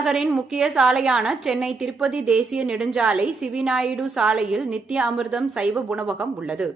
நகரின் முக்கிய சாலையான சென்னை திருப்பதி தேசிய நெடுஞ்சாலை சிவிநாயுடு சாலையில் நித்திய அமிர்தம் சைவ உணவகம் உள்ளது.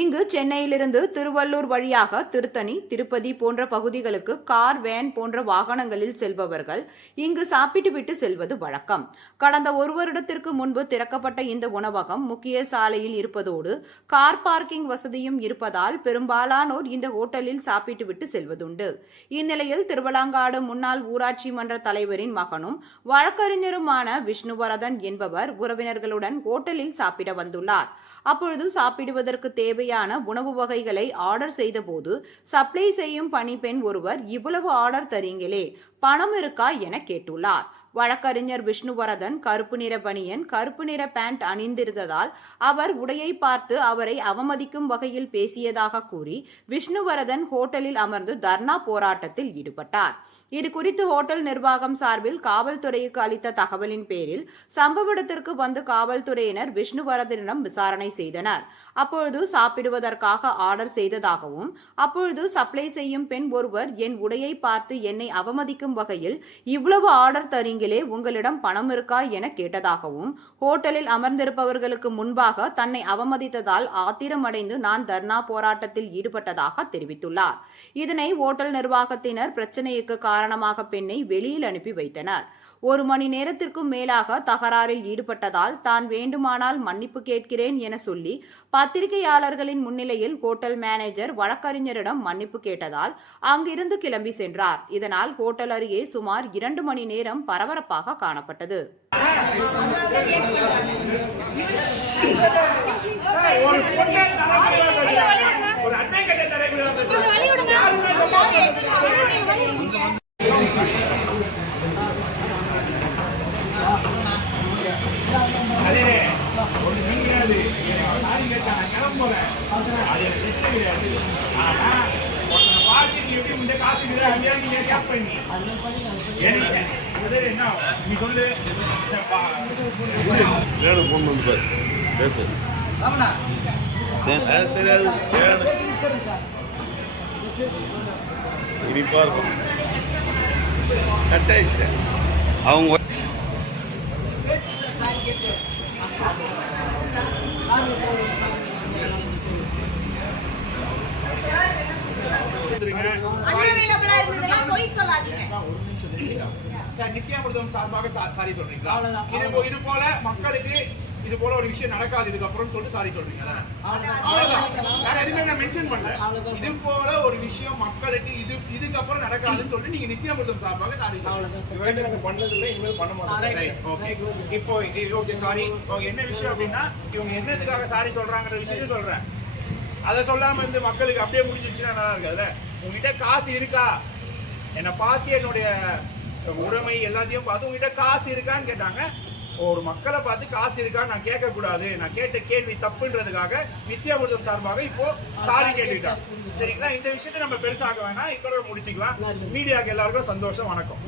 இங்கு சென்னையிலிருந்து திருவள்ளூர் வழியாக திருத்தணி திருப்பதி போன்ற பகுதிகளுக்கு கார் வேன் போன்ற வாகனங்களில் செல்பவர்கள் இங்கு சாப்பிட்டுவிட்டு செல்வது வழக்கம். கடந்த ஒரு வருடத்திற்கு முன்பு திறக்கப்பட்ட இந்த உணவகம் முக்கிய சாலையில் இருப்பதோடு கார் பார்க்கிங் வசதியும் இருப்பதால் பெரும்பாலானோர் இந்த ஹோட்டலில் சாப்பிட்டுவிட்டு செல்வதுண்டு. இந்நிலையில் திருவலாங்காடு முன்னாள் ஊராட்சி மன்ற தலைவரின் மகனும் வழக்கறிஞருமான விஷ்ணுவரதன் என்பவர் உறவினர்களுடன் ஹோட்டலில் சாப்பிட வந்துள்ளார். அப்பொழுது சாப்பிடுவதற்கு தேவையான உணவு வகைகளை ஆர்டர் செய்தபோது சப்ளை செய்யும் பணிப்பெண் ஒருவர் இவ்வளவு ஆர்டர் தரீங்களே பணம் இருக்கா என கேட்டுள்ளார். வழக்கறிஞர் விஷ்ணுவரதன் கருப்பு நிற பனியன் கருப்பு நிற பேண்ட் அணிந்திருந்ததால் அவர் உடையை பார்த்து அவரை அவமதிக்கும் வகையில் பேசியதாக கூறி விஷ்ணுவரதன் ஹோட்டலில் அமர்ந்து தர்ணா போராட்டத்தில் ஈடுபட்டார். இது குறித்து ஹோட்டல் நிர்வாகம் சார்பில் காவல்துறைக்கு அளித்த தகவலின் பேரில் சம்பவ இடத்திற்கு வந்து காவல்துறையினர் விஷ்ணுவரதனிடம் விசாரணை செய்தனர். அப்பொழுது சாப்பிடுவதற்காக ஆர்டர் செய்ததாகவும் அப்பொழுது சப்ளை செய்யும் பெண் ஒருவர் என் உடையை பார்த்து என்னை அவமதிக்கும் வகையில் இவ்வளவு ஆர்டர் தரீங்களே உங்களிடம் பணம் இருக்கா என கேட்டதாகவும் ஹோட்டலில் அமர்ந்திருப்பவர்களுக்கு முன்பாக தன்னை அவமதித்ததால் ஆத்திரமடைந்து நான் தர்ணா போராட்டத்தில் ஈடுபட்டதாக தெரிவித்துள்ளார். இதனை ஹோட்டல் நிர்வாகத்தினர் பிரச்சனைக்கு காரணமாக பெண்ணை வெளியில் அனுப்பி வைத்தனர். ஒரு மணி நேரத்திற்கும் மேலாக தகராறில் ஈடுபட்டதால் தான் வேண்டுமானால் மன்னிப்பு கேட்கிறேன் என சொல்லி பத்திரிகையாளர்களின் முன்னிலையில் ஹோட்டல் மேனேஜர் வழக்கறிஞரிடம் மன்னிப்பு கேட்டதால் அங்கிருந்து கிளம்பி சென்றார். இதனால் ஹோட்டல் அருகே சுமார் இரண்டு மணி நேரம் பரபரப்பாக காணப்பட்டது ஒரு அட்டை கட்டை தரக்கூடாது அதே ஒரு நீங்காது நாய் கிளம்புறேன் அது எனக்கு இஷ்டம் கிடையாது. ஆனா ஒருத்தனை பார்த்து நீ எப்படி இந்த காசு கிடையாது அப்படியே நீங்க கேப் பண்ணி. எனக்கு அது என்ன? நீ சொல்லு. வேணும் ஃபோன் வந்து பாரு. பேசு. எனக்கு தெரியாது. வேணும் இனிப்பா இருக்கும். கட் ஆயிடுச்சு அவங்க பொய் சொல்லாதீங்க. சார் நித்யாமிர்தம் சார்பாக சா- சாரி சொல்றீங்களா? இது போ- இது போல மக்களுக்கு இது போல ஒரு விஷயம் நடக்காது. இதுக்கப்புறம் சொல்லிட்டு சாரி சொல்றீங்க. வேற எதுவுமே நான் மென்ஷன் பண்ணல. இது போல ஒரு விஷயம் மக்களுக்கு இது இதுக்கப்புறம் நடக்காதுன்னு சொல்லிட்டு நீங்க நித்யாமிர்தம் சார்பாக சாரி சொல்றீங்க. Right, okay. இப்போ ஓகே சாரி என்ன விஷயம் அப்படின்னா இவங்க என்னதுக்காக சாரி சொல்றாங்கன்ற விஷயத்தை சொல்றேன். அதை சொல்லாம இந்த மக்களுக்கு அப்படியே முடிஞ்சிச்சுன்னா நல்லா இருக்காதுல்ல? உங்ககிட்ட காசு இருக்கா? என்னை பார்த்து என்னுடைய உடைமை எல்லாத்தையும் பார்த்து உங்ககிட்ட காசு இருக்கான்னு கேட்டாங்க. ஒரு மக்களை பார்த்து காசு இருக்கா நான் கேட்க கூடாது நான் கேட்ட கேள்வி தப்புன்றதுக்காக நித்யாமிர்தம் சார்பாக இப்போ சாரி கேட்டுக்கிட்டாங்க சரிங்களா? இந்த விஷயத்தை நம்ம பெருசாக வேணாம். இப்போ முடிச்சுக்கலாம். மீடியாக்கு எல்லாருக்கும் சந்தோஷம் வணக்கம்.